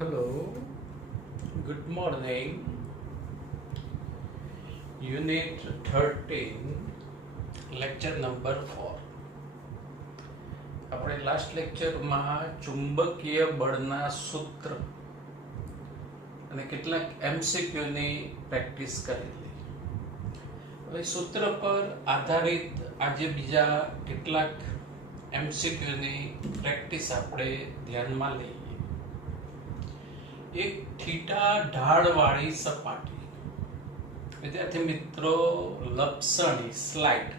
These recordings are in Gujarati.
Hello, good morning. Unit 13, lecture number 4. આપણે લાસ્ટ લેક્ચરમાં ચુંબકીય બળના સૂત્ર અને કેટલાક એમસીક્યુની પ્રેક્ટિસ કરેલી. હવે સૂત્ર પર આધારિત આજે બીજા કેટલાક એમસીક્યુની પ્રેક્ટિસ આપણે ધ્યાનમાં લઈએ. એક થીટા ઢાળવાળી સપાટી, વિદ્યાર્થી મિત્રો, લપસણી સ્લાઇડ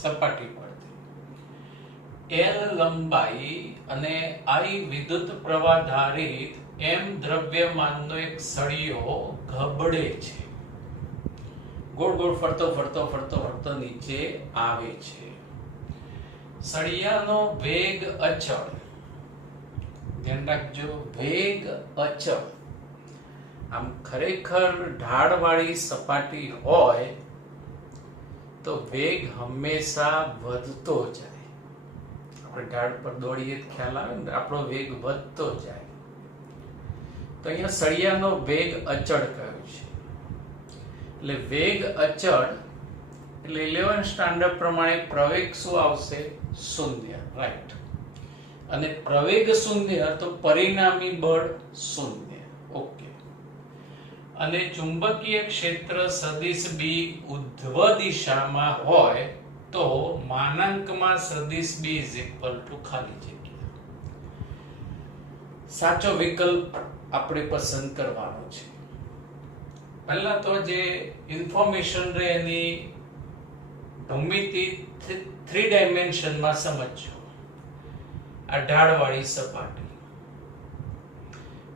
સપાટી પરથી એલ લંબાઈ અને આઈ વિદ્યુત પ્રવાહ ધારિત એમ દ્રવ્યમાનનો એક સળિયો ગબડે છે. ગોળ ગોળ ફરતો ફરતો ફરતો ફરતો નીચે આવે છે. સળિયાનો વેગ અચળ, ધ્યાન રાખજો, વેગ અચળ. આમ ખરેખર ઢાળવાળી સપાટી હોય તો વેગ હંમેશા વધતો જાય. આપણે ઢાળ પર દોડીએ ખ્યાલ આવે ને, આપણો વેગ વધતો જાય. તો અહીંયા સળિયાનો વેગ અચળ કહ્યું છે. એટલે વેગ અચળ એટલે 11 સ્ટાન્ડર્ડ પ્રમાણે પ્રવેગ શું આવશે? શૂન્ય. રાઈટ. અને પ્રવેગ શૂન્ય તો પરિણામી બળ શૂન્ય. ઓકે. અને ચુંબકીય ક્ષેત્ર સદિશ બી ઉધ્વ દિશામાં હોય તો માનાંકમાં સદિશ બી ખાલી જગ્યા. સાચો વિકલ્પ આપણે પસંદ કરવાનો છે. પહેલા તો જે ઇન્ફોર્મેશન રે એની ભૂમિતિ 3 ડાયમેન્શનમાં સમજજો. આ ઢાળવાળી સપાટી,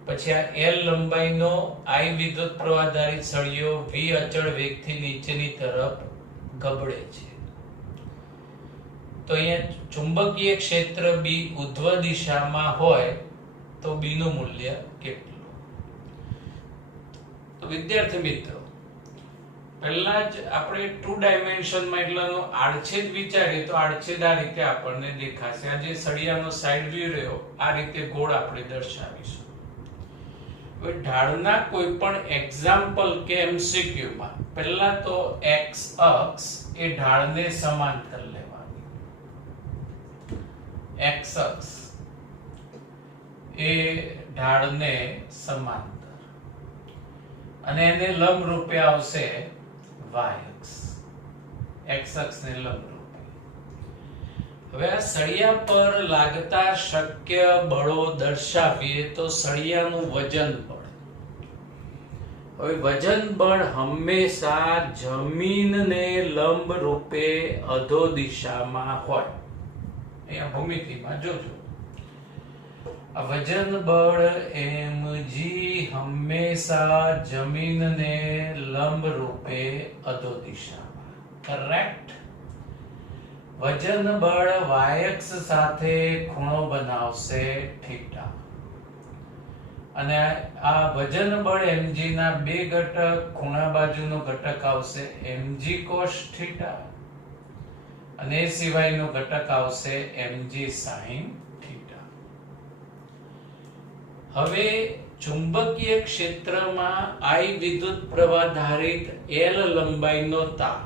પછી આ એલ લંબાઈનો આઈ વિદ્યુત પ્રવાહ ધારિત સળિયો વી અચળ વેગથી નીચેની તરફ ગબડે છે. તો અહીંયા ચુંબકીય ક્ષેત્ર બી ઉધ્વ દિશામાં હોય તો બી નું મૂલ્ય કેટલું? તો વિદ્યાર્થી મિત્રો, પહેલા જ આપણે 2 ડાયમેન્શનમાં એટલાનો આડછેદ વિચારીએ તો આડછેદ આ રીતે આપણને દેખાશે. આ જે સળિયાનો સાઈડ વ્યૂ રહ્યો આ રીતે ગોળ આપણે દર્શાવીશું. હવે ઢાળના કોઈ પણ એક્ઝામ્પલ કે એમસીક્યુ માં પહેલા તો એક્સ અક્ષ એ ઢાળને સમાંતર લેવાની. એક્સ અક્ષ એ ઢાળને સમાંતર અને એને લંબ રૂપે આવશે વાય અક્ષ. એક્સ અક્ષને લંબ રૂપે. હવે આ સળિયા પર લાગતા શક્ય બળો દર્શાવીએ તો સળિયાનું વજન બળ. હવે વજન બળ હંમેશા જમીનને લંબ રૂપે અધો દિશામાં હોય. અહીંયા ભૂમિતિમાં જોજો, આ વજન બળ mg હંમેશા જમીનને લંબ રૂપે અધો દિશામાં. કરેક્ટ. વજન બળ y અક્ષ સાથે ખૂણો બનાવશે થીટા. અને આ વજન બળ mg ના બે ઘટક, ખૂણા બાજુનો ઘટક આવશે mg cos થીટા અને એ સિવાયનો ઘટક આવશે mg sin થીટા. હવે ચુંબકીય ક્ષેત્રમાં I વિદ્યુત પ્રવાહ ધારિત L લંબાઈનો તાર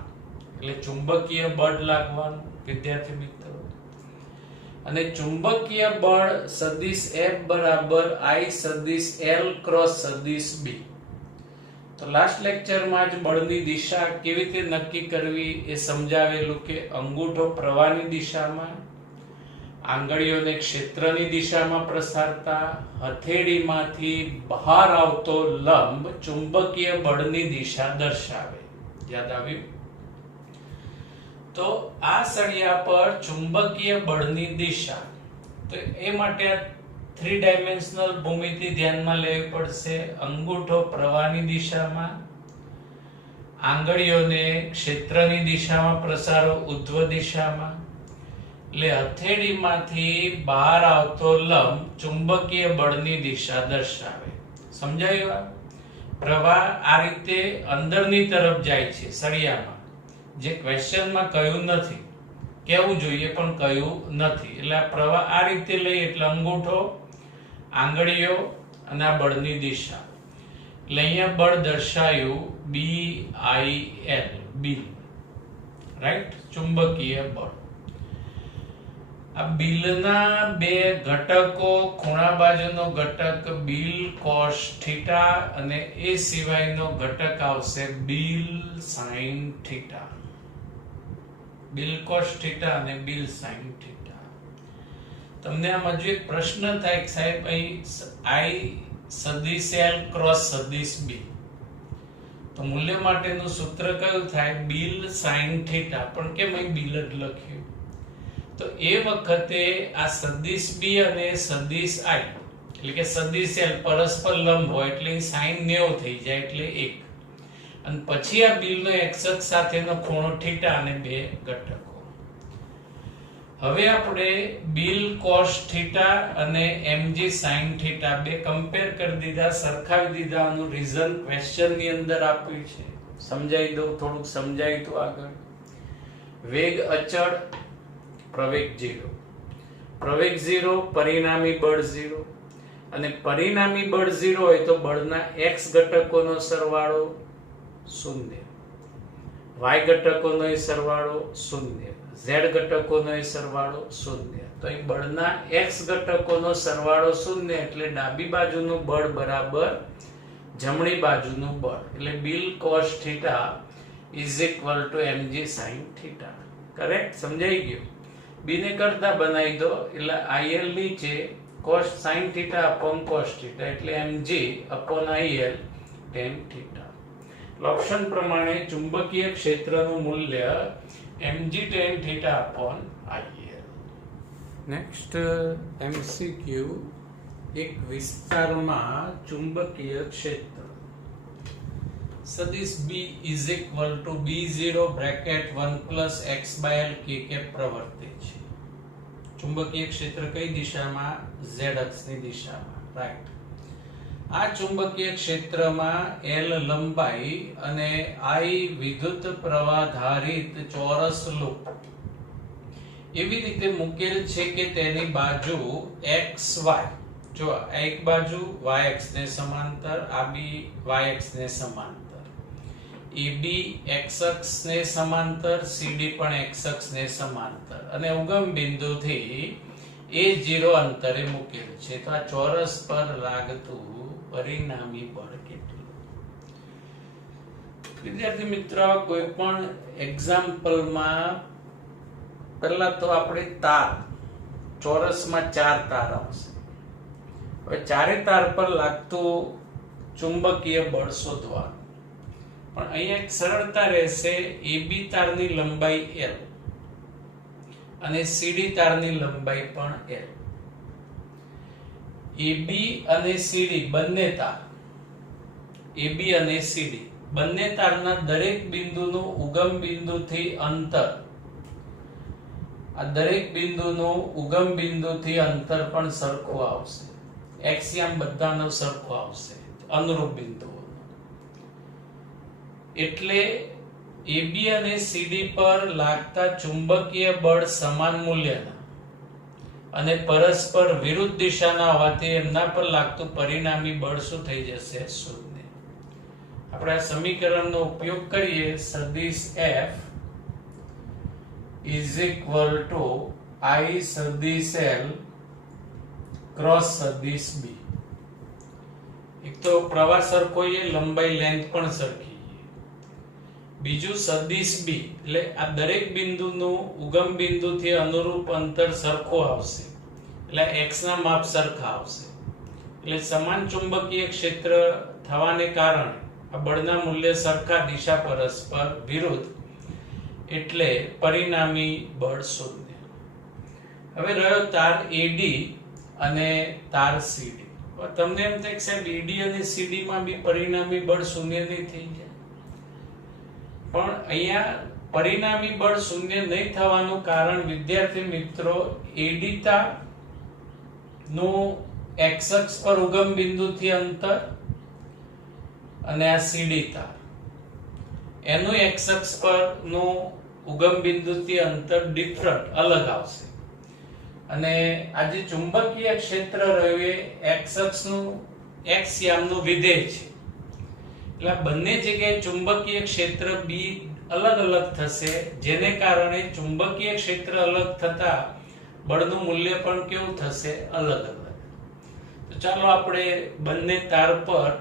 એટલે ચુંબકીય બળ લાગવાનું વિદ્યાર્થી મિત્રો. અને ચુંબકીય બળ સદિશ F બરાબર I સદિશ L ક્રોસ સદિશ B. તો લાસ્ટ લેક્ચરમાં જ બળની દિશા કેવી રીતે નક્કી કરવી એ સમજાવેલું કે અંગૂઠો પ્રવાહની દિશામાં, આંગળીઓને ક્ષેત્રની દિશામાં પ્રસારતા, હથેળીમાંથી બહાર આવતો લંબ ચુંબકીય બળની દિશા દર્શાવે. યાદ આવ્યું? તો આ સળિયા પર ચુંબકીય બળની દિશા, તો એ માટે આ 3 ડાયમેન્શનલ ભૂમિતિ ધ્યાનમાં લેવી પડશે. અંગૂઠો પ્રવાહની દિશામાં, આંગળીઓને ક્ષેત્રની દિશામાં પ્રસારો ઉધ્વ દિશામાં, એટલે હથેળીમાંથી બહાર આવતો લંબ ચુંબકીય બળની દિશા દર્શાવે. સમજાયું? પ્રવાહ આ રીતે અંદરની તરફ જાય છે સળિયામાં, જે ક્વેશ્ચનમાં કહ્યું નથી. કહેવું જોઈએ પણ કહ્યું નથી. એટલે આ પ્રવાહ આ રીતે લઈ એટલે અંગૂઠો, આંગળીઓ અને આ બળની દિશા. એટલે અહીંયા બળ દર્શાયું BIL, બીલ, રાઈટ, ચુંબકીય બળ. આ બીલના બે ઘટકો, ખૂણા બાજુનો ઘટક બીલ કોસ થીટા અને એ સિવાયનો ઘટક આવશે bill sine theta. Bill cos theta અને બીલ સાઇન થીટા. તમને આમ હજુ એક પ્રશ્ન થાય કે સાહેબ અહીં I સદિશ L ક્રોસ સદિશ B, તો મૂલ્ય માટેનું સૂત્ર કયું થાય? Bill sine theta. પણ કેમ અહીં બીલ જ લખ્યું? તો એ વખતે આ સદિશ B અને સદિશ I એટલે કે સદિશ L પરસ્પર લંબ હોય એટલે સાઇન 90 થઈ જાય એટલે 1, અને પછી આ બીલ નો x અક્ષ સાથેનો ખૂણો થીટા અને બે ઘટકો. હવે આપણે બીલ કોસ થીટા અને mg સાઇન થીટા બે કમ્પેર કરી દીધા, સરખાવી દીધા. આનું રીઝન ક્વેશ્ચન ની અંદર આપ્યું છે, સમજાવી દઉં, થોડુંક સમજાવી તો આગળ. વેગ અચળ, પ્રવેગ 0. પ્રવેગ 0, પરિણામી બળ 0, અને પરિણામી બળ 0 હોય તો બળના x ઘટકોનો સરવાળો 0, y ઘટકોનો સરવાળો 0, z ઘટકોનો સરવાળો 0. તો અહીં બળના x ઘટકોનો સરવાળો 0 એટલે ડાબી બાજુનું બળ બરાબર જમણી બાજુનું બળ. એટલે bill cos theta is equal two mg sine theta. Correct? સમજાઈ ગયું? બી ને કરતા બનાવી દો એટલે IL નીચે cos sin theta upon cos theta એટલે mg upon IL tan theta. Option પ્રમાણે ચુંબકીય ક્ષેત્રનું મૂલ્ય mg tan theta upon IL. Next MCQ. એક વિસ્તારમાં ચુંબકીય ક્ષેત્ર સદિશ B is equal to B0 bracket 1 plus x by L k cap પ્રવર્તે છે. ચુંબકીય ક્ષેત્ર કઈ દિશામાં? z અક્ષની દિશામાં, રાઈટ. આ ચુંબકીય ક્ષેત્રમાં L લંબાઈ અને I વિદ્યુત પ્રવાહ ધારિત ચોરસ લૂપ એવી રીતે મૂકેલ છે કે તેની બાજુ XY, જો એક બાજુ y અક્ષને સમાંતર, આ બી y અક્ષને સમાંતર, AB x અક્ષને સમાંતર, CD પણ x અક્ષને સમાંતર, અને ઉગમ બિંદુથી A0 અંતરે મૂકેલ છે. તો આ ચોરસ પર લાગતું પરિણામી બળ કેટલું? વિદ્યાર્થી મિત્રો, કોઈ પણ એક્ઝામ્પલમાં પહેલા તો આપણે તાર, ચોરસમાં 4 તાર આવશે. હવે ચારે તાર પર લાગતું ચુંબકીય બળ શોધવાનું. પણ અહીંયા એક સરળતા રહેશે. AB તારની લંબાઈ L અને CD તારની લંબાઈ પણ L. AB અને CD બંને તાર, AB અને CD બંને તારના દરેક બિંદુનું ઉગમ બિંદુથી અંતર, આ દરેક બિંદુનું ઉગમ બિંદુથી અંતર પણ સરખું આવશે. એક્સિયમ બધાનો સરખો આવશે, અનુરૂપ બિંદુઓ. એટલે AB અને CD પર લાગતા ચુંબકીય બળ સમાન મૂલ્યના અને પરસ્પર વિરુદ્ધ દિશાના હોવાથી એમના પર લાગતું પરિણામી બળ શું થઈ જશે? 0. આપણે આ સમીકરણનો ઉપયોગ કરીએ. સદિશ F is equal to I સદિશ L ક્રોસ સદિશ B. એક તો પ્રવાહ સરખો છે, લંબાઈ લેન્થ પણ સરખી. બીજું સદિશ B એટલે આ દરેક બિંદુનું ઉગમ બિંદુથી અનુરૂપ અંતર સરખું આવશે, એટલે x ના માપ સરખા આવશે. એટલે સમાન ચુંબકીય ક્ષેત્ર થવાને કારણે આ બળના મૂલ્ય સરખા, દિશા પરસ્પર વિરુદ્ધ, એટલે પરિણામી બળ 0. હવે રહ્યો તાર AD અને તાર CD. તમને એમ થાય કે સાહેબ AD અને CD માં બી પરિણામી બળ 0 નહીં થઈ જાય. પણ અહીંયા પરિણામી બળ 0 નહીં થવાનું કારણ વિદ્યાર્થી મિત્રો, AD તાર નું x અક્ષ પર ઉગમ બિંદુથી અંતર અને આ CD તાર એનું x અક્ષ પર નું ઉગમ બિંદુથી અંતર ડિફરન્ટ, અલગ આવશે. અને આ જે ચુંબકીય ક્ષેત્ર રહ્યું એ x અક્ષનું x યામનું વિધેય છે. એટલે બંને જગ્યાએ ચુંબકીય ક્ષેત્ર B અલગ અલગ થશે, જેને કારણે ચુંબકીય ક્ષેત્ર અલગ થતા બળનું મૂલ્ય પણ કેવું થશે? અલગ અલગ. તો ચાલો આપણે બંને તાર પર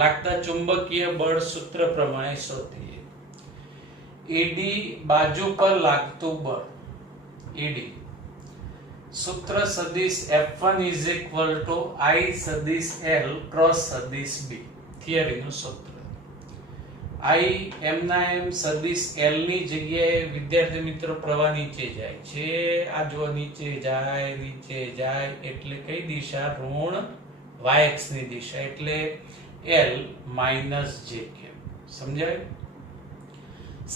લાગતા ચુંબકીય બળ સૂત્ર પ્રમાણે શોધીએ. ED બાજુ પર લાગતું બળ ED સૂત્ર સદિશ F1 I સદિશ L ક્રોસ સદિશ B. થિયરીનું સૂત્ર. I એમના એમ સદિશ L ની જગ્યાએ વિદ્યાર્થી મિત્રો પ્રવાહ નીચે જાય છે. આ જો નીચે જાય એટલે કઈ દિશા? ઋણ yx ની દિશા, એટલે L માઈનસ jk. સમજાય?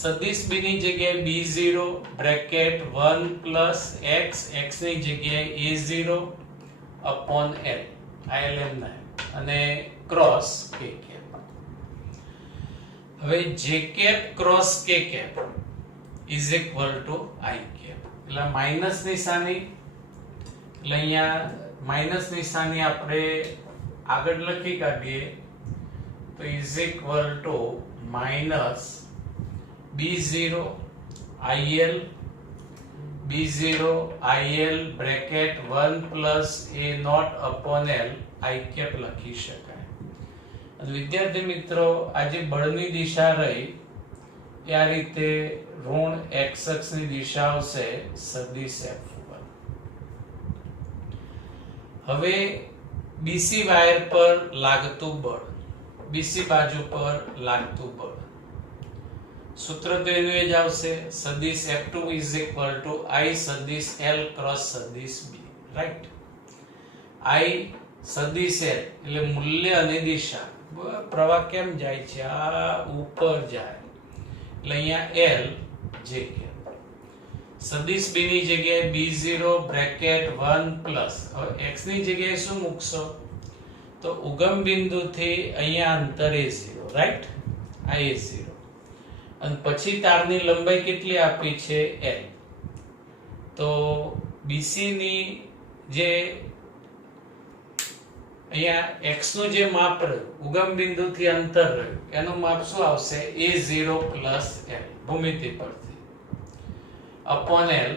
સદિશ B ની જગ્યાએ B0 bracket 1 plus x, x ની જગ્યાએ A0 અપોન L, ILM ના અને ક્રોસ k કેપ. હવે j cap cross k cap is equal to I cap. એટલે માઈનસ નિશાની, એટલે અહીંયા માઈનસ નિશાની આપણે આગળ લખી કાઢીએ તો is equal to minus B0 IL bracket 1 plus A naught upon L I cap લખી શકાય. અને વિદ્યાર્થી મિત્રો આ જે બળની દિશા રહી એ આ રીતે ઋણ x અક્ષની દિશા આવશે સદિશ F1. હવે BC વાયર પર લાગતું બળ, BC બાજુ પર લાગતું બળ સૂત્ર તો એનું જ આવશે સદિશ F2 is equal to I સદિશ L ક્રોસ સદિશ B. રાઈટ? I સદિશ L એટલે મૂલ્ય અને દિશા. પ્રવાહ કેમ જાય છે? આ ઉપર જાય એટલે અહીંયા L j કેપ. સદિશ B ની જગ્યાએ B0 બ્રેકેટ 1 પ્લસ, હવે x ની જગ્યાએ શું મૂકશો? તો ઉગમ બિંદુથી અહીંયા અંતર A0. રાઈટ? આ A0 અને પછી તારની લંબાઈ કેટલી આપી છે? L. તો BC ની જે અહીંયા x નું જે માપ રહ્યું, ઉગમ બિંદુથી અંતર રહ્યું, એનું માપ શું આવશે? A0 પ્લસ L ભૂમિતિ પરથી અપોન L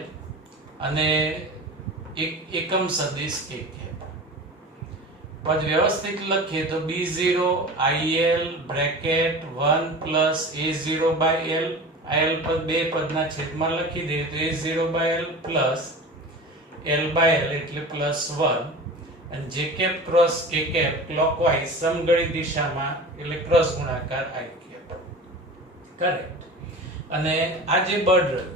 અને એકમ સદિશ k કેપ. પદ વ્યવસ્થિત લખીએ તો B0 IL bracket 1 plus A0 by L, IL પદ બે પદના છેદમાં લખી દઈએ તો A0 by L plus L by L એટલે પ્લસ 1 અને j cap cross k cap clockwise સમઘડી દિશામાં એટલે ક્રોસ ગુણાકાર I કેપ. કરેક્ટ? અને આ જે બળ રહ્યું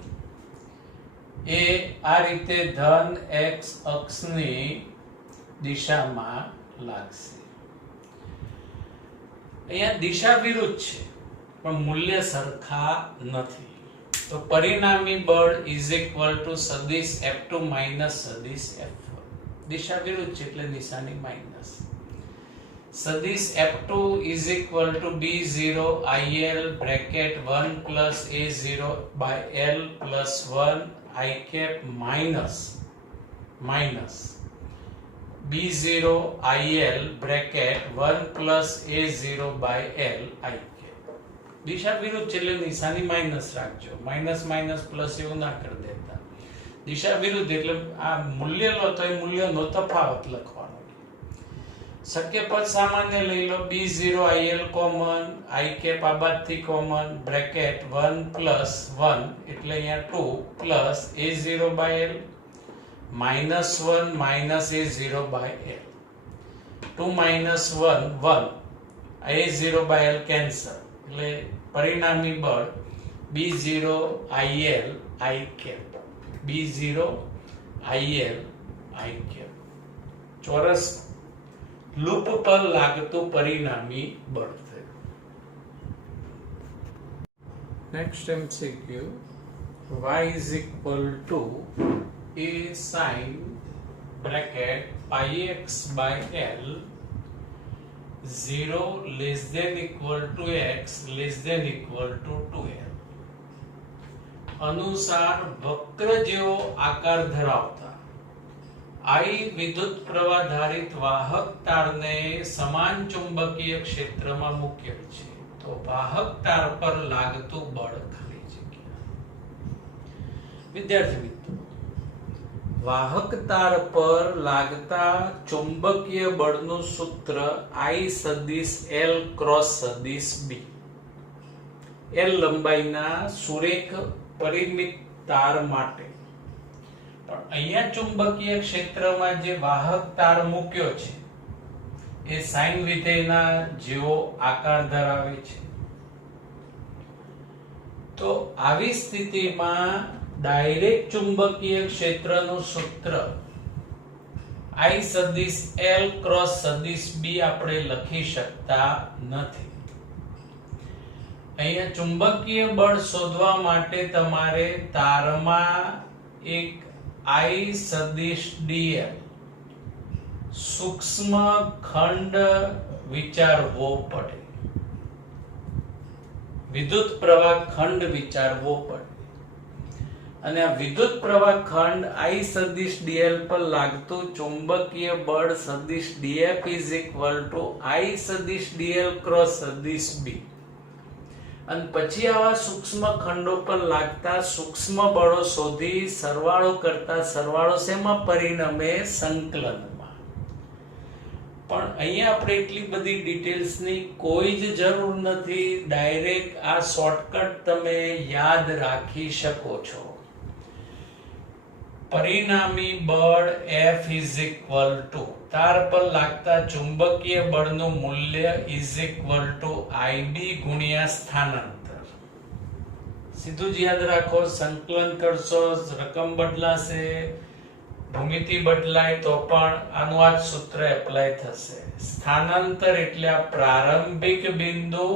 એ આ રીતે ધન x અક્ષની દિશામાં લાગશે. અહીંયા દિશા વિરુદ્ધ છે પણ મૂલ્ય સરખા નથી. તો પરિણામી બળ ઇઝ ઇક્વલ ટુ સદિશ F2 માઈનસ સદિશ F1. દિશા વિરુદ્ધ છે એટલે નિશાની માઈનસ. સદિશ F2 is equal to B0 IL bracket 1 plus A0 by L plus 1 I cap minus B0 IL bracket 1 plus A0 by L I cap. દિશા વિરુદ્ધ છે એટલે નિશાની માઈનસ રાખજો. માઈનસ માઈનસ પ્લસ એવું ના કરી દેતા. દિશા વિરુદ્ધ એટલે આ મૂલ્ય લો તો એ મૂલ્યનો તફાવત લખવાનો. શક્ય પદ સામાન્ય લઈ લો. B0 IL common, I cap આ બાદથી કોમન, બ્રેકેટ 1 પ્લસ 1 એટલે અહીંયા 2 plus A0 by L minus 1 minus A0 by L. 2 minus 1 1 A0 by L cancel એટલે પરિણામી બળ B0 IL I cap. B0 IL I cap ચોરસ લૂપ પર લાગતું પરિણામી બળ થયું. Next MCQ. Y is equal to A sin bracket pi x by L 0 less than equal to x less than equal to 2L અનુસાર વક્ર જેવો આકાર ધરાવતા I વિદ્યુત પ્રવાહ ધારિત વાહક તારને સમાન ચુંબકીય ક્ષેત્રમાં મૂકેલ છે, તો વાહક તાર પર લાગતું બળ ખાલી જગ્યા. વિદ્યાર્થી મિત્રો, વાહક તાર પર લાગતા ચુંબકીય બળનું સૂત્ર I સદિશ L ક્રોસ સદિશ B. L લંબાઈના સુરેખ પરિમિત તાર માટે. પણ અહીંયા ચુંબકીય ક્ષેત્રમાં જે વાહક તાર મૂક્યો છે એ સાઇન વિધેયના જેવો આકાર ધરાવે છે. તો આવી સ્થિતિમાં ડાયરેક્ટ ચુંબકીય ક્ષેત્રનું સૂત્ર I સદિશ L ક્રોસ સદિશ B આપણે લખી શકતા નથી. અહીંયા ચુંબકીય બળ શોધવા માટે તમારે તારમાં એક I સદિશ dl સૂક્ષ્મ ખંડ વિચારવો પડે, વિદ્યુત પ્રવાહ ખંડ વિચારવો પડે. અને આ વિદ્યુત પ્રવાહ ખંડ I સદિશ dl પર લાગતું ચુંબકીય બળ સદિશ df I સદિશ dl ક્રોસ સદિશ B. અને પછી આવા સૂક્ષ્મ ખંડો પર લાગતા સૂક્ષ્મ બળો શોધી સરવાળો કરતા સરવાળો શેમાં પરિણમે? સંકલનમાં. પણ અહીંયા આપણે એટલી બધી ડિટેલ્સની કોઈ જ જરૂર નથી. ડાયરેક્ટ આ શોર્ટકટ તમે યાદ રાખી શકો છો. પરિણામી બળ F તાર પર લાગતા ચુંબકીય બળનું મૂલ્ય IB ગુણ્યા સ્થાનાંતર. સીધું જ યાદ રાખો, સંકલન કરશો રકમ બદલાશે, ભૂમિતિ બદલાય તો પણ આનું આ સૂત્ર એપ્લાય થશે. સ્થાનાંતર એટલે આ પ્રારંભિક બિંદુ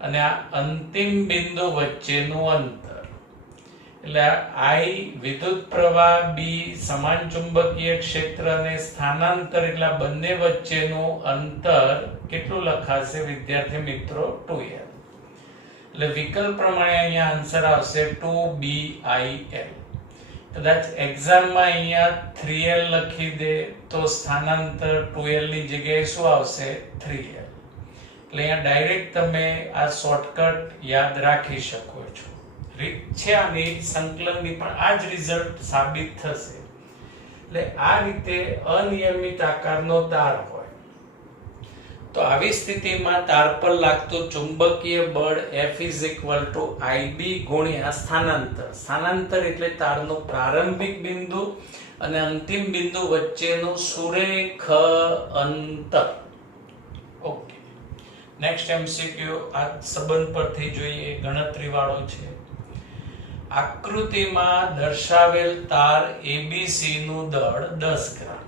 અને આ અંતિમ બિંદુ વચ્ચેનું અંતર. એટલે I વિદ્યુત પ્રવાહ B સમાન ચુંબકીય ક્ષેત્ર અને સ્થાનાંતર એટલે બંને વચ્ચેનું અંતર કેટલું લખાશે વિદ્યાર્થી મિત્રો? 2L. એટલે વિકલ્પ પ્રમાણે અહીંયા આન્સર આવશે 2BIL. કદાચ એક્ઝામમાં અહીંયા 3L લખી દે તો સ્થાનાંતર 2L ની જગ્યાએ શું આવશે? 3L. એટલે અહીંયા ડાયરેક્ટ તમે આ શોર્ટકટ યાદ રાખી શકો છો. રીત છે આની સંકલનની, પણ આ જ રિઝલ્ટ સાબિત થશે. એટલે આ રીતે અનિયમિત આકારનો તાર હોય તો આવી સ્થિતિમાં તાર પર લાગતું ચુંબકીય બળ F IB ગુણ્યા સ્થાનાંતર. સ્થાનાંતર એટલે તારનું પ્રારંભિક બિંદુ અને અંતિમ બિંદુ વચ્ચેનું સુરેખ અંતર. ઓકે, નેક્સ્ટ MCQ આ સંબંધ પરથી જોઈએ, ગણતરી વાળો છે. આકૃતિમાં દર્શાવેલ તાર ABC નું દળ 10 ગ્રામ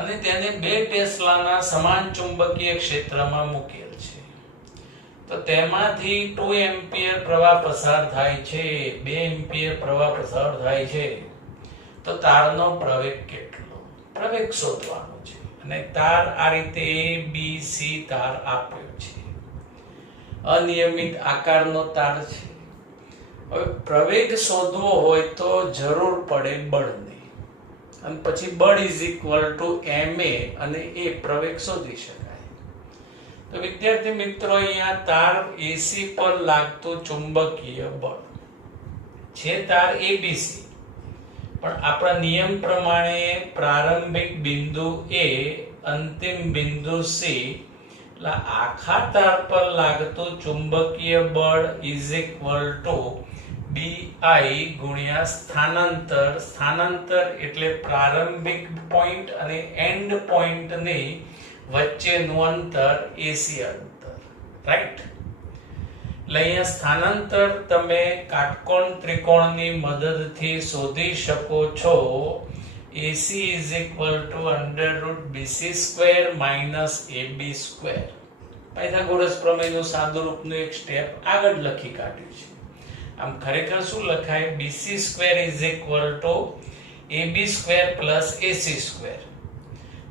અને તેને 2 ટેસ્લાના સમાન ચુંબકીય ક્ષેત્રમાં મૂકેલ છે. તો તેમાંથી 2 એમ્પિયર પ્રવાહ પસાર થાય છે, 2 એમ્પિયર પ્રવાહ પસાર થાય છે. તો તારનો પ્રવેગ કેટલો? પ્રવેગ શોધવાનો છે. અને તાર આ રીતે ABC તાર આપ્યો છે. અનિયમિત આકારનો તાર છે. હવે પ્રવેગ શોધવો હોય તો જરૂર પડે બળની, અને પછી બળ ma અને એ પ્રવેગ શોધી શકાય. તો વિદ્યાર્થી મિત્રો, અહીંયા તાર AC પર લાગતું ચુંબકીય બળ છે તાર ABC, પણ આપણા નિયમ પ્રમાણે પ્રારંભિક બિંદુ A અંતિમ બિંદુ C, એટલે આખા તાર પર લાગતું ચુંબકીય બળ BI ગુણ્યા સ્થાનાંતર. સ્થાનાંતર એટલે પ્રારંભિક પોઈન્ટ અને એન્ડ પોઈન્ટ ની વચ્ચેનું અંતર, AC અંતર. રાઈટ? એટલે અહીંયા સ્થાનાંતર તમે કાટકોણ ત્રિકોણની મદદથી શોધી શકો છો. AC √BC² AB². પાયથાગોરસ પ્રમેયનું સાદું રૂપનું એક સ્ટેપ આગળ લખી કાઢ્યું છે. આમ ખરેખર શું લખાય? BC² AB² AC²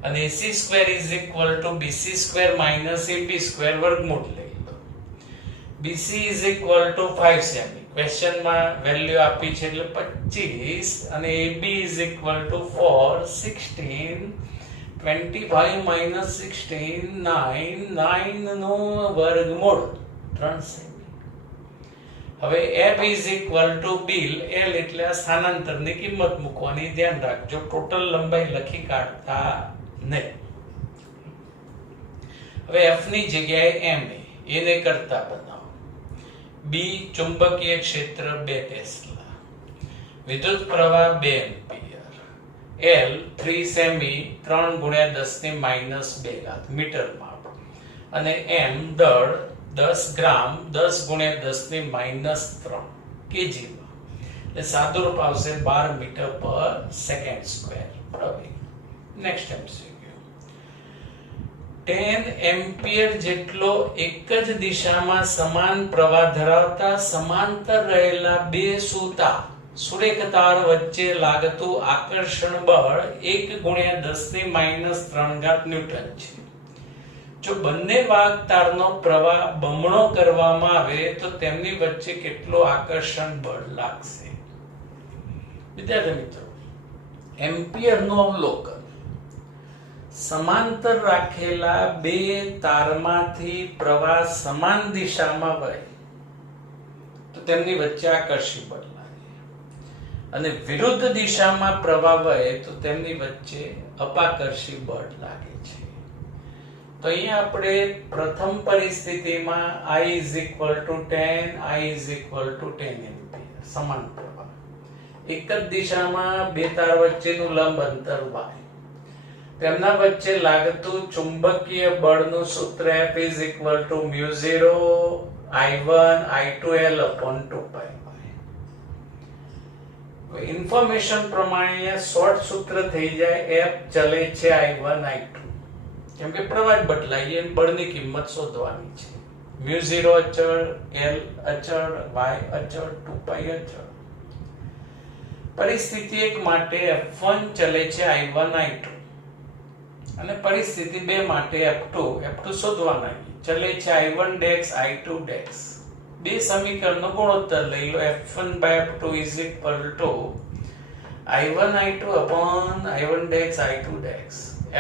અને AC² BC² AB² વર્ગમૂળ લઈ લો. BC 5 સેમી, ક્વેશ્ચનમાં વેલ્યુ આપી છે એટલે 25 અને AB is equal two 4 16 25 minus 16 9 9 નો વર્ગમૂળ 3 સેમી. હવે F is equal two bill L એટલે આ સ્થાનાંતરની કિંમત મૂકવાની, ધ્યાન રાખજો ટોટલ લંબાઈ લખી કાઢતા નહીં. હવે F ની જગ્યાએ M એને કરતા બનાવો. B ચુંબકીય ક્ષેત્ર 2 ટેસ્લા, વિદ્યુત પ્રવાહ 2 એમ્પિયર, L 3 સેમી 3 ગુણ્યા 10 ની માઈનસ 2 ઘાત મીટરમાં, અને M દળ 10 ગ્રામ 10 ગુણ્યા 10 ની માઈનસ 3 કેજીમાં, એટલે સાદુરૂપ આવશે 12 મીટર પર સેકન્ડ સ્ક્વેર પ્રવેગ. Next MCQ. 10 એમ્પિયર જેટલો એક જ દિશામાં સમાન પ્રવાહ ધરાવતા સમાંતર રહેલા બે સૂતા સુરેખ તાર વચ્ચે લાગતું આકર્ષણ બળ 1 ગુણ્યા 10 ની માઈનસ 3 ઘાત ન્યૂટન છે. જો બંને વાહક તારનો પ્રવાહ બમણો કરવામાં આવે તો તેમની વચ્ચે કેટલું આકર્ષણ બળ લાગશે? વિદ્યાર્થી મિત્રો, એમ્પિયરનું અવલોકન. સમાંતર રાખેલા બે તારમાંથી પ્રવાહ સમાન દિશામાં વહે તો તેમની વચ્ચે આકર્ષી બળ લાગે, અને વિરુદ્ધ દિશામાં પ્રવાહ વહે તો તેમની વચ્ચે અપાકર્ષી બળ લાગે છે. તો અહીંયા આપણે પ્રથમ પરિસ્થિતિમાં I is equal to 10, I is equal to 10 ampere સમાન પ્રવાહ, એક જ દિશામાં બે તાર વચ્ચેનું લંબ અંતર y, તેમના વચ્ચે લાગતું ચુંબકીય બળનું સૂત્ર F is equal to mu0 I1 I2L upon 2pi. Information પ્રમાણે શોર્ટ સૂત્ર થઈ જાય, F ચલે છે I1 I2, કેમ કે પ્રવાહ બદલાય અને બળની કિંમત શોધવાની છે. mu0 અચળ, L અચળ, Y અચળ, 2pi અચળ. પરિસ્થિતિ 1 માટે F1 ચલે છે I1 I2, અને પરિસ્થિતિ 2 માટે F2 શોધવાના ચલે છે I1 dex I2 dex. બે સમીકરણનો ગુણોત્તર લઈ લો. F1 by F2 is equal to I1 I2 upon I1 dex I2 dex.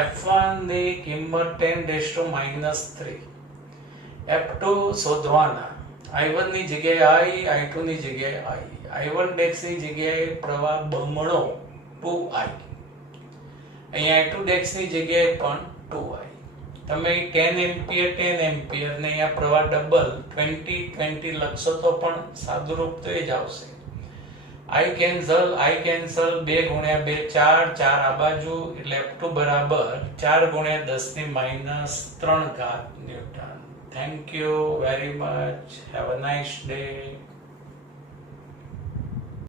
F1 ની કિંમત 10⁻³ F2 શોધવાના. I1 ની જગ્યાએ I, I2 ની જગ્યાએ I, I1 dex ની જગ્યાએ પ્રવાહ બમણો 2I, અહીંયા I2 dex ની જગ્યાએ પણ 2I. તમે 10 એમ્પિયર ને અહીંયા પ્રવાહ ડબલ 20 લખશો તો પણ સાદુરૂપ તો એ જ આવશે. I કેન્સલ 2 ગુણ્યા 2 4 આ બાજુ, એટલે F2 બરાબર 4 ગુણ્યા 10 ની માઈનસ 3 ઘાત newton. Thank you very much. Have a nice day.